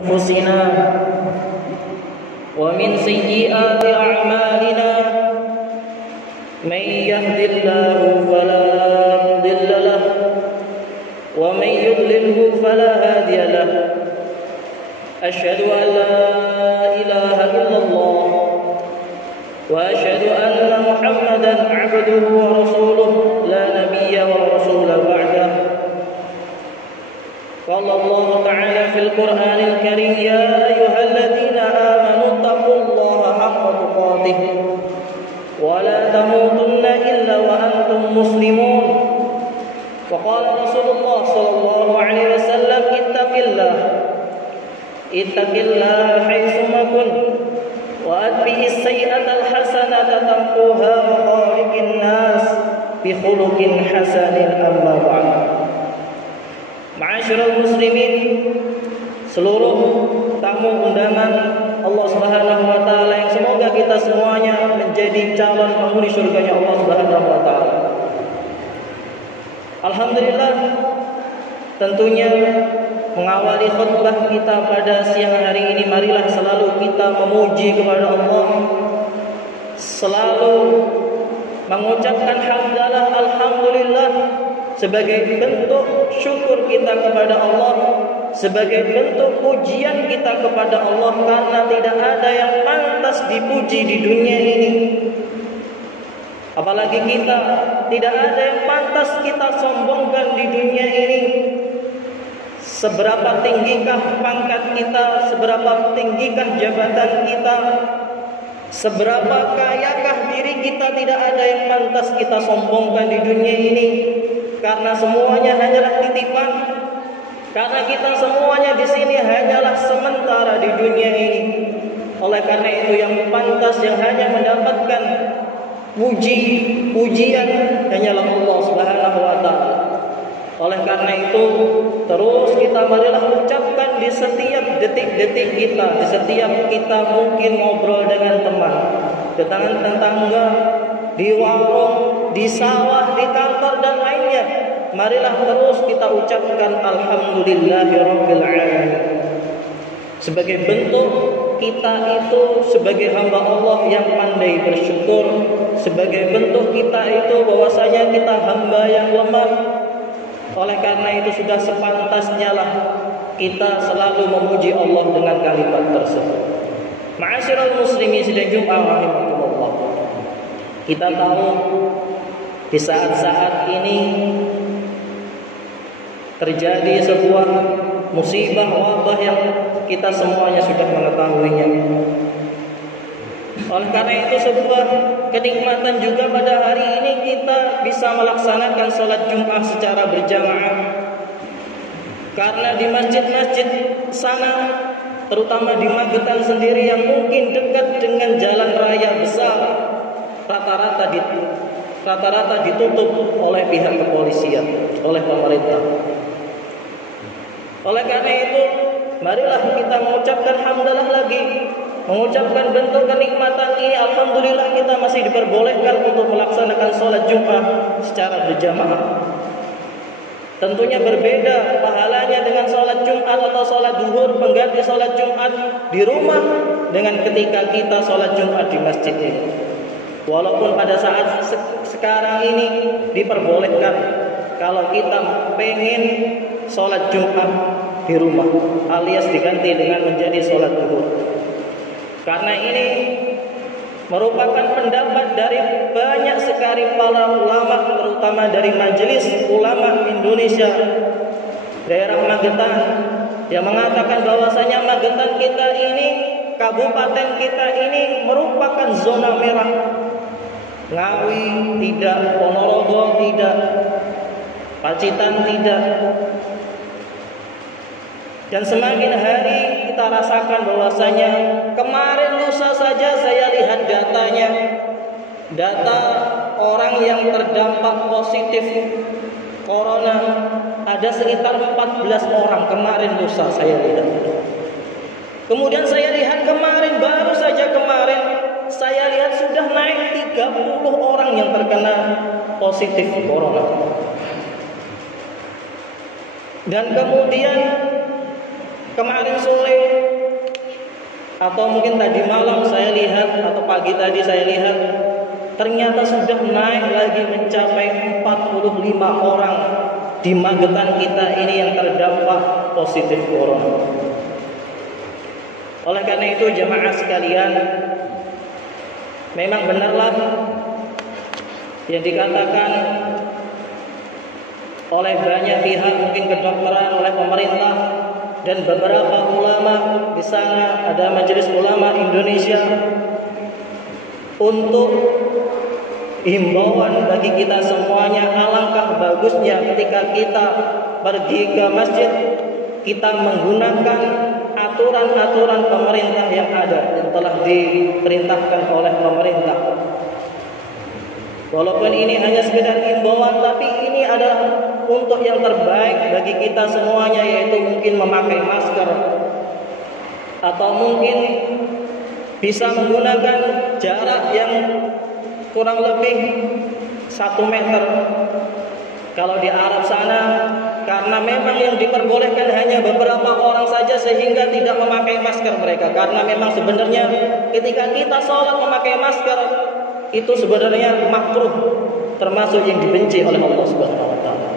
أنفسنا ومن سيئات أعمالنا من يهد الله فلا مضل له ومن يضلله فلا هادي له أشهد أن لا إله إلا الله وأشهد أن محمدا عبده ورسوله لا نبي ورسول بعده. قال الله تعالى في القرآن الكريم يا أيها الذين آمنوا اتقوا الله حق تقاته ولا تموتن إلا وأنتم مسلمون. وقال رسول الله صلى الله عليه وسلم اتق الله حيثما كنت وأتبع السيئة الحسنة تمحوها وخالق الناس بخلق حسن. أما بعد. Ma'asyiral muslimin, seluruh tamu undangan Allah Subhanahu wa taala yang semoga kita semuanya menjadi calon penghuni surganya Allah Subhanahu wa taala. Alhamdulillah, tentunya mengawali khutbah kita pada siang hari ini, marilah selalu kita memuji kepada Allah, selalu mengucapkan hamdalah alhamdulillah sebagai bentuk syukur kita kepada Allah, sebagai bentuk pujian kita kepada Allah, karena tidak ada yang pantas dipuji di dunia ini. Apalagi kita, tidak ada yang pantas kita sombongkan di dunia ini. Seberapa tinggikah pangkat kita, seberapa tinggikah jabatan kita, seberapa kayakah diri kita, tidak ada yang pantas kita sombongkan di dunia ini. Karena semuanya hanyalah titipan. Karena kita semuanya di sini hanyalah sementara di dunia ini. Oleh karena itu yang pantas, yang hanya mendapatkan pujian hanyalah Allah Subhanahu wa taala. Oleh karena itu terus kita marilah ucapkan di setiap detik-detik kita, di setiap kita mungkin ngobrol dengan teman, dengan tetangga, di warung, di sawah, di kantor dan lainnya, marilah terus kita ucapkan alhamdulillahirabbil alamin. Sebagai bentuk kita itu sebagai hamba Allah yang pandai bersyukur, sebagai bentuk kita itu bahwasanya kita hamba yang lemah. Oleh karena itu sudah sepantasnya lah kita selalu memuji Allah dengan kalimat tersebut. Ma'asyiral muslimin sidang Jumat rahimakumullah. Kita tahu di saat-saat ini terjadi sebuah musibah wabah yang kita semuanya sudah mengetahuinya. Oleh karena itu sebuah kenikmatan juga pada hari ini kita bisa melaksanakan sholat Jumat secara berjamaah. Karena di masjid-masjid sana, terutama di Magetan sendiri yang mungkin dekat dengan jalan raya besar, rata-rata ditutup oleh pihak kepolisian, oleh pemerintah. Oleh karena itu, marilah kita mengucapkan hamdalah lagi, mengucapkan bentuk kenikmatan ini. Alhamdulillah kita masih diperbolehkan untuk melaksanakan sholat Jumat secara berjamaah. Tentunya berbeda pahalanya dengan sholat Jumat atau sholat duhur pengganti sholat Jumat di rumah dengan ketika kita sholat Jumat di masjid ini. Walaupun pada saat sekarang ini diperbolehkan kalau kita pengen sholat Jumat di rumah alias diganti dengan menjadi sholat duhur. Karena ini merupakan pendapat dari banyak sekali para ulama, terutama dari Majelis Ulama Indonesia daerah Magetan, yang mengatakan bahwasanya Magetan kita ini, kabupaten kita ini merupakan zona merah. Ngawi tidak, Ponorogo tidak, Pacitan tidak. Dan semakin hari kita rasakan bahwasanya kemarin lusa saja saya lihat datanya, data orang yang terdampak positif corona ada sekitar 14 orang kemarin lusa saya lihat. Kemudian saya lihat kemarin, baru saja kemarin saya lihat sudah naik 30 orang yang terkena positif corona. Dan kemudian kemarin sore atau mungkin tadi malam saya lihat atau pagi tadi saya lihat ternyata sudah naik lagi mencapai 45 orang di Magetan kita ini yang terdampak positif corona. Oleh karena itu jemaah sekalian, memang benarlah yang dikatakan oleh banyak pihak, mungkin kedokteran, oleh pemerintah dan beberapa ulama di sana, ada Majelis Ulama Indonesia, untuk himbauan bagi kita semuanya, alangkah bagusnya ketika kita pergi ke masjid kita menggunakan aturan-aturan pemerintah yang ada, yang telah diperintahkan oleh pemerintah. Walaupun ini hanya sekedar himbauan, tapi ini adalah untuk yang terbaik bagi kita semuanya, yaitu mungkin memakai masker atau mungkin bisa menggunakan jarak yang kurang lebih 1 meter. Kalau di Arab sana, karena memang yang diperbolehkan hanya beberapa orang saja sehingga tidak memakai masker mereka. Karena memang sebenarnya ketika kita sholat memakai masker itu sebenarnya makruh, termasuk yang dibenci oleh Allah Subhanahu wa taala.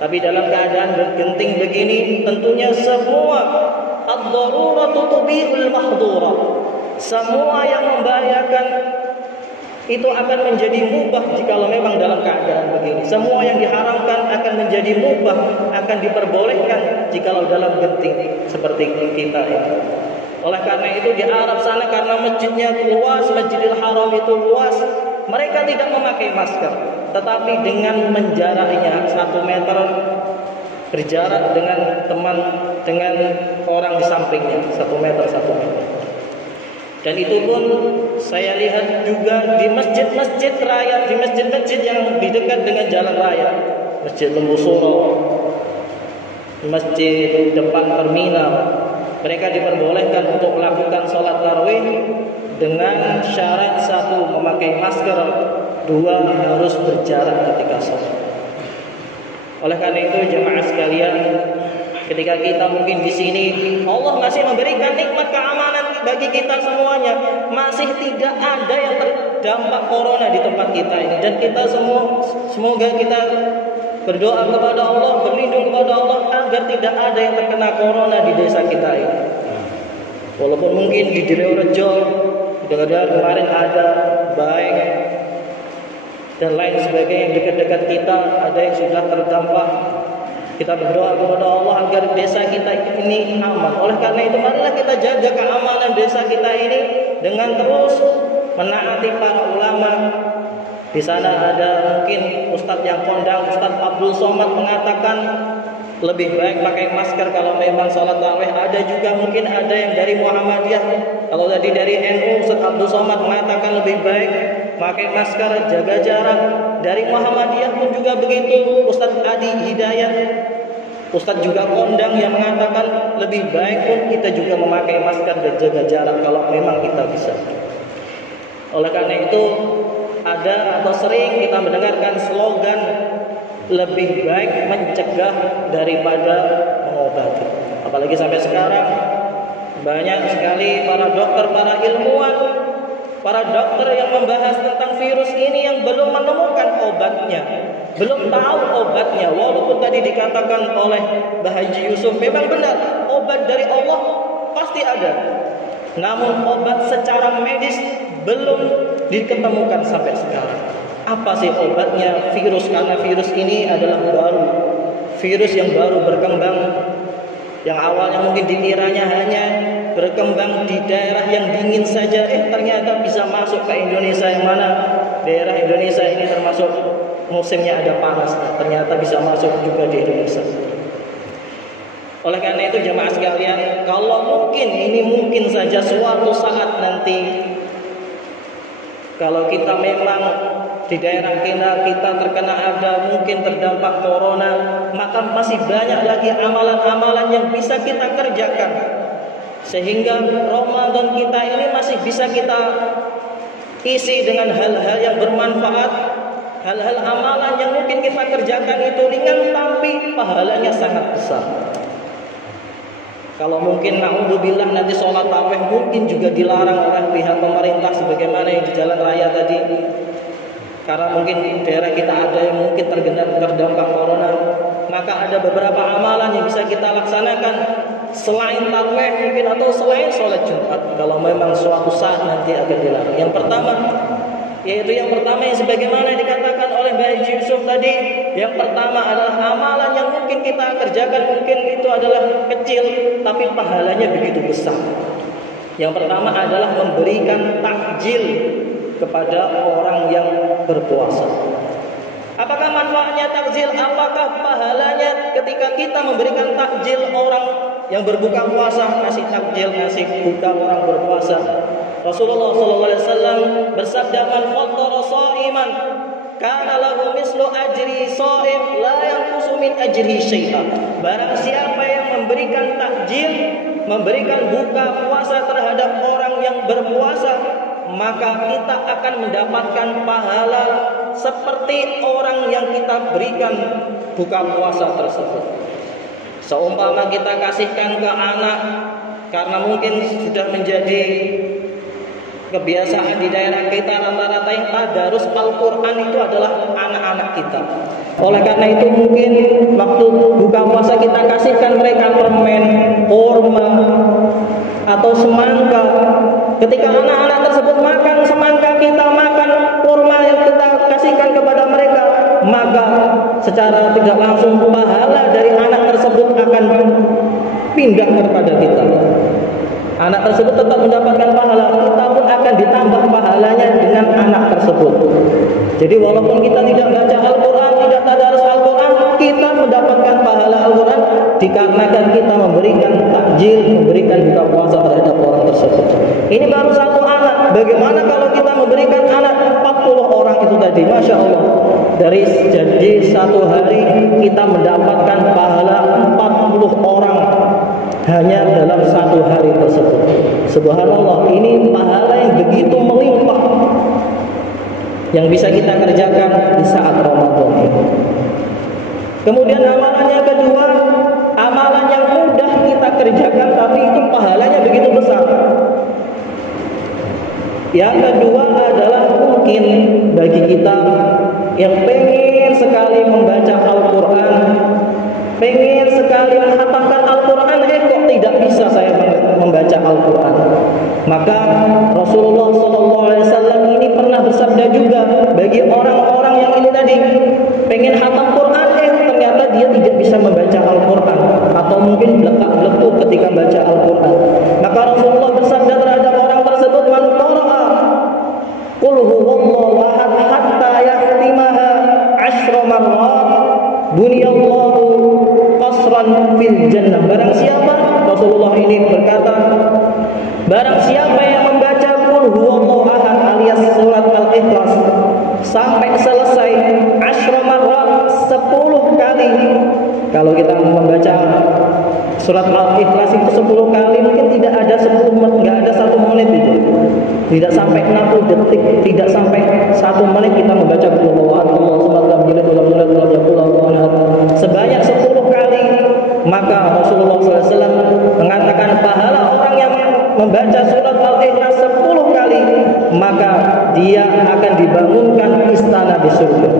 Tapi dalam keadaan genting begini, tentunya semua ad-daruratu tubihul mahdhura. Semua yang membahayakan itu akan menjadi mubah jikalau memang dalam keadaan begini. Semua yang diharamkan akan menjadi mubah, akan diperbolehkan jikalau dalam genting seperti kita ini. Oleh karena itu di Arab sana, karena masjidnya luas, Masjidil Haram itu luas, mereka tidak memakai masker, tetapi dengan menjaraknya 1 meter, berjarak dengan orang di sampingnya 1 meter. Dan itu pun saya lihat juga di masjid-masjid raya, di masjid-masjid yang di dekat dengan jalan raya, Masjid Lembu Suro, masjid depan terminal, mereka diperbolehkan untuk melakukan sholat tarawih dengan syarat 1 memakai masker, 2 harus berjarak ketika sholat. Oleh karena itu jemaah sekalian, ketika kita mungkin di sini Allah masih memberikan nikmat keamanan bagi kita semuanya, masih tidak ada yang terdampak corona di tempat kita ini, dan kita semua semoga kita berdoa kepada Allah, berlindung kepada Allah agar tidak ada yang terkena corona di desa kita ini. Walaupun mungkin di Direorejo dengar kemarin ada baik dan lain sebagainya yang dekat-dekat kita ada yang sudah terdampak. Kita berdoa kepada Allah agar desa kita ini aman. Oleh karena itu marilah kita jaga keamanan desa kita ini dengan terus menaati para ulama. Di sana ada mungkin Ustadz yang kondang, Ustadz Abdul Somad mengatakan lebih baik pakai masker kalau memang sholat tarawih. Ada juga mungkin ada yang dari Muhammadiyah, kalau tadi dari NU Ustadz Abdul Somad mengatakan lebih baik pakai masker, jaga jarak. Dari Muhammadiyah pun juga begitu, Ustadz Adi Hidayat, Ustadz juga kondang yang mengatakan lebih baik pun kita juga memakai masker dan jaga jarak kalau memang kita bisa. Oleh karena itu ada atau sering kita mendengarkan slogan lebih baik mencegah daripada mengobati. Apalagi sampai sekarang banyak sekali para dokter, para ilmuwan, para dokter yang membahas tentang virus ini yang belum menemukan obatnya, belum tahu obatnya. Walaupun tadi dikatakan oleh Mbah Haji Yusuf, memang benar obat dari Allah pasti ada, namun obat secara medis belum diketemukan sampai sekarang. Apa sih obatnya virus? Karena virus ini adalah baru, virus yang baru berkembang, yang awalnya mungkin dikiranya hanya berkembang di daerah yang dingin saja, ternyata bisa masuk ke Indonesia, yang mana daerah Indonesia ini termasuk musimnya ada panas, ternyata bisa masuk juga di Indonesia. Oleh karena itu jemaah sekalian, kalau mungkin saja suatu saat nanti kalau kita memang di daerah kita terkena ada mungkin terdampak corona, maka masih banyak lagi amalan-amalan yang bisa kita kerjakan, sehingga Ramadan kita ini masih bisa kita isi dengan hal-hal yang bermanfaat, hal-hal amalan yang mungkin kita kerjakan itu ringan tapi pahalanya sangat besar. Kalau mungkin naudzubillah nanti sholat tarawih mungkin juga dilarang oleh pihak pemerintah sebagaimana yang di jalan raya tadi. Karena mungkin di daerah kita ada yang mungkin terdampak corona, maka ada beberapa amalan yang bisa kita laksanakan selain tarawih mungkin atau selain sholat Jumat. Kalau memang suatu saat nanti akan dilarang. Yang pertama yang sebagaimana dikatakan oleh Mbak Yusuf tadi, yang pertama adalah amalan yang mungkin kita kerjakan mungkin itu adalah kecil tapi pahalanya begitu besar. Yang pertama adalah memberikan takjil kepada orang yang berpuasa. Apakah manfaatnya takjil? Apakah pahalanya ketika kita memberikan takjil orang yang berbuka puasa, ngasih takjil, ngasih buka orang berpuasa? Rasulullah SAW bersabda, "Man fattara sha'iman kana lahu mislu ajri sha'im la yanqusu min ajri syai'a." Barang siapa yang memberikan takjil, memberikan buka puasa terhadap orang yang berpuasa, maka kita akan mendapatkan pahala seperti orang yang kita berikan buka puasa tersebut. Seumpama kita kasihkan ke anak, karena mungkin sudah menjadi kebiasaan di daerah kita, rata-rata yang tadarus Al-Quran itu adalah anak-anak kita. Oleh karena itu mungkin waktu buka puasa kita kasihkan mereka permen, kurma, atau semangka. Ketika anak-anak tersebut makan semangka kita, makan kurma yang kita kasihkan kepada mereka, maka secara tidak langsung pahala dari anak tersebut akan pindah kepada kita. Anak tersebut tetap mendapatkan pahala, kita pun akan ditambah pahalanya dengan anak tersebut. Jadi walaupun kita tidak baca Al-Quran, tidak tadarus Al-Quran, kita mendapatkan pahala Al-Quran dikarenakan kita memberikan takjil, memberikan buka puasa terhadap orang tersebut. Ini baru satu anak. Bagaimana kalau kita memberikan anak 40 orang itu tadi? Masya Allah. Jadi satu hari kita mendapatkan pahala 40 orang hanya dalam satu hari tersebut. Subhanallah, ini pahala yang begitu melimpah yang bisa kita kerjakan di saat Ramadan ini. Kemudian amalan yang kedua, amalan yang mudah kita kerjakan tapi itu pahalanya begitu besar. Yang kedua adalah mungkin bagi kita yang pengen sekali membaca Al-Quran, pengen sekali menghatamkan Al-Quran, kok tidak bisa saya membaca Al-Quran. Maka Rasulullah SAW ini pernah bersabda juga bagi orang-orang yang ini tadi pengen hatam Quran, ternyata dia tidak bisa membaca Al-Quran atau mungkin belekak-belekuk ketika baca Al-Quran. Maka Rasulullah bersabda terhadap orang tersebut, "Man qara'a qul huwallahu ahad hatta yahtimaha 10 marrat buniyallahu qasran fil jannah." Barang siapa, Rasulullah ini berkata, barang siapa yang membaca qul huwallahu ahad alias surat Al-Ikhlas sampai selesai 10 marrat, 10 kali. Kalau kita membaca surat Al-Ikhlas itu 10 kali, mungkin tidak ada 10 menit, enggak ada 1 menit itu. Tidak sampai 60 detik, tidak sampai 1 menit kita membaca qul huwallahu ahad sebanyak 10 kali. Maka Rasulullah SAW mengatakan pahala orang yang membaca surat Al-Ikhlas 10 kali, maka dia akan dibangunkan istana di surga.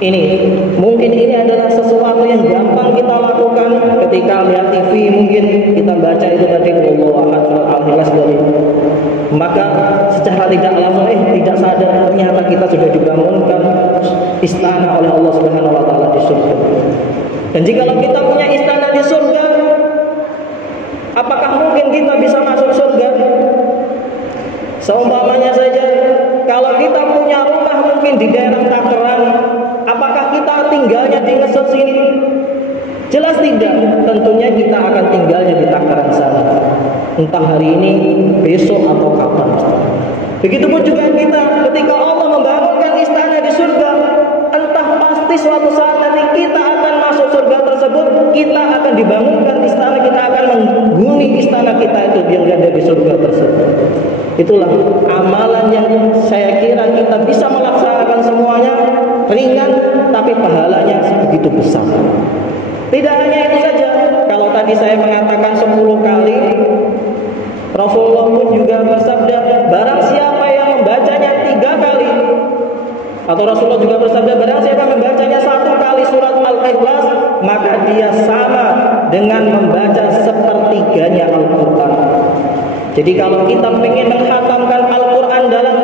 Ini mungkin ini adalah sesuatu yang gampang kita lakukan ketika lihat TV, mungkin kita baca itu tadi Allahu Ahad surat Al-Ikhlas dari, maka secara tidak langsung tidak sadar ternyata kita sudah dibangunkan istana oleh Allah Subhanahu wa taala di surga. Dan jika kita punya istana di surga, apakah mungkin kita bisa masuk surga? Seumpamanya saja kalau kita punya rumah mungkin di daerah Tangerang, apakah kita tinggalnya di Ngesot sini? Jelas tidak. Tentunya kita akan tinggalnya di Tangerang sana. Entah hari ini, besok atau kapan. Begitupun juga kita ketika Allah membangunkan istana di surga, entah pasti suatu saat nanti kita akan masuk surga tersebut, kita akan dibangunkan istana, kita akan menghuni istana kita itu yang ada di surga tersebut. Itulah amalan yang saya kira kita bisa melaksanakan semuanya ringan, tapi pahalanya begitu besar. Tidak hanya itu saja, kalau tadi tadi saya mengatakan 10 kali, Rasulullah pun juga bersabda, barang siapa yang membacanya 3 kali, atau Rasulullah juga bersabda, barang siapa membacanya 1 kali surat Al-Ikhlas, maka dia sama dengan membaca sepertiganya Al-Quran. Jadi kalau kita ingin menghatamkan Al-Quran dalam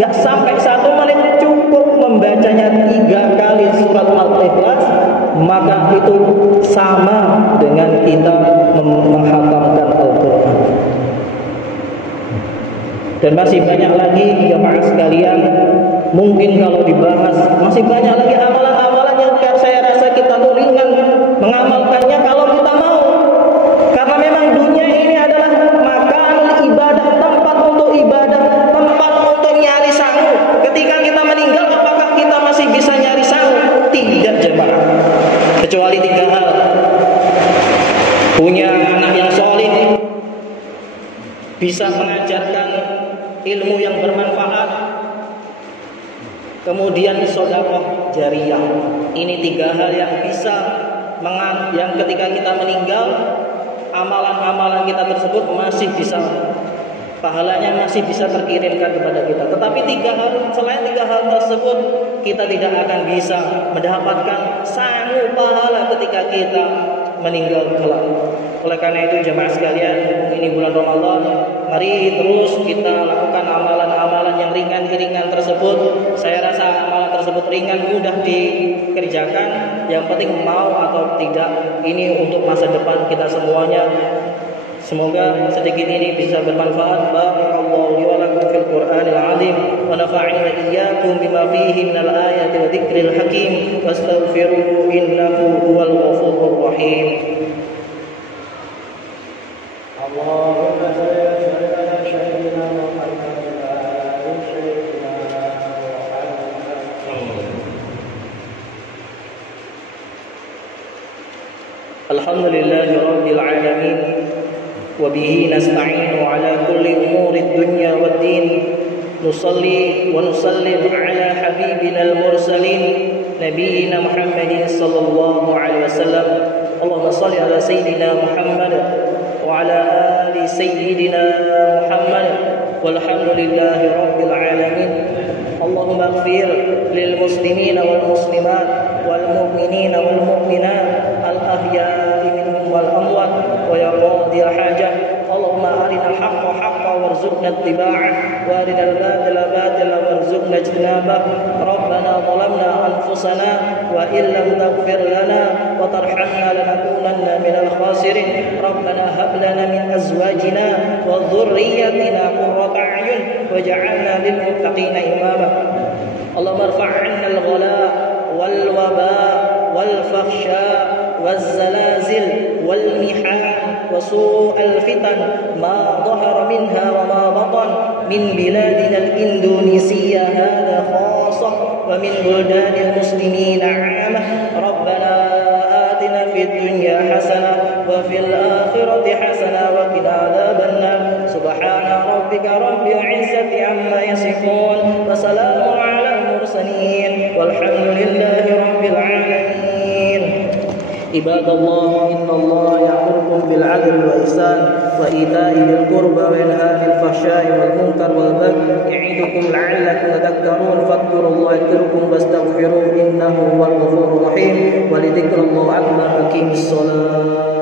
gak sampai 1 menit, cukup membacanya 3 kali surat Al-Ikhlas, maka itu sama dengan kita menghatamkan Al-Quran. Dan masih banyak lagi jemaah sekalian, mungkin kalau dibahas masih banyak lagi amalan-amalan yang saya rasa kita tuh ringan mengamalkannya kalau kita mau. Karena memang dunia ini adalah makan ibadah, tempat untuk ibadah, tempat untuk nyari sangu. Ketika kita meninggal, apakah kita masih bisa nyari sangu? Tidak, jemaah. Kecuali 3 hal. Punya anak yang soleh, bisa mengajarkan ilmu yang bermanfaat, kemudian sedekah jariyah. Ini 3 hal yang bisa yang ketika kita meninggal, amalan-amalan kita tersebut masih bisa, pahalanya masih bisa terkirimkan kepada kita. Tetapi 3 hal, selain 3 hal tersebut, kita tidak akan bisa mendapatkan sangu pahala ketika kita meninggal kelak. Oleh karena itu jemaah sekalian, ini bulan Ramadan, mari terus kita lakukan amalan-amalan yang ringan-ringan tersebut. Saya rasa amalan tersebut ringan, mudah dikerjakan. Yang penting mau atau tidak, ini untuk masa depan kita semuanya. Semoga sedikit ini bisa bermanfaat. Barakallahu li wa lakum fil Qur'anil 'azim wa nafa'ani wa iyyakum bima fihi minal ayati wa dzikril hakim wastaghfiruhu innahu huwal ghafurur rahim. Allahumma salli ala sayyidina Muhammad wa ala sayyidina Muhammad. Alhamdulillahi rabbil alamin. وبه نستعين على كل أمور الدنيا والدين نصلي ونسلم على حبيبنا المرسلين نبينا محمد صلى الله عليه وسلم اللهم صل على سيدنا محمد وعلى آل سيدنا محمد والحمد لله رب العالمين اللهم اغفر للمسلمين والمسلمات والمؤمنين والمؤمنات الأحياء منهم والأموات ويا قاضي الحاجة اللهم أرنا الحق حقا وارزقنا اتباعه وأرنا الباطل باطلا وارزقنا اجتنابه ربنا ظلمنا أنفسنا وإن لم تغفر لنا وترحمنا لنكونن من الخاسرين ربنا هب لنا من أزواجنا وذريتنا قرة أعين واجعلنا للمتقين إماما اللهم ارفع عنا الغلاء والوباء والفحشاء والزلازل والمحن وسوء الفتن ما ظهر منها وما بطن من بلادنا الإندونيسية هذا خاصة ومن بلدان المسلمين عامة ربنا آتنا في الدنيا حسنة وفي الآخرة حسنة وقنا عذاب النار سبحان ربك رب العزة عما يصفون وسلام على المرسلين والحمد لله رب العالمين عباد الله إن الله يأمركم بالعدل والإحسان وإيتاء ذي القربى وينهى عن الفحشاء والمنكر والبغي يعظكم لعلكم تذكرون فاذكروا الله يذكركم واستغفروه إنه هو الغفور الرحيم ولذكر الله أكبر أقيموا الصلاة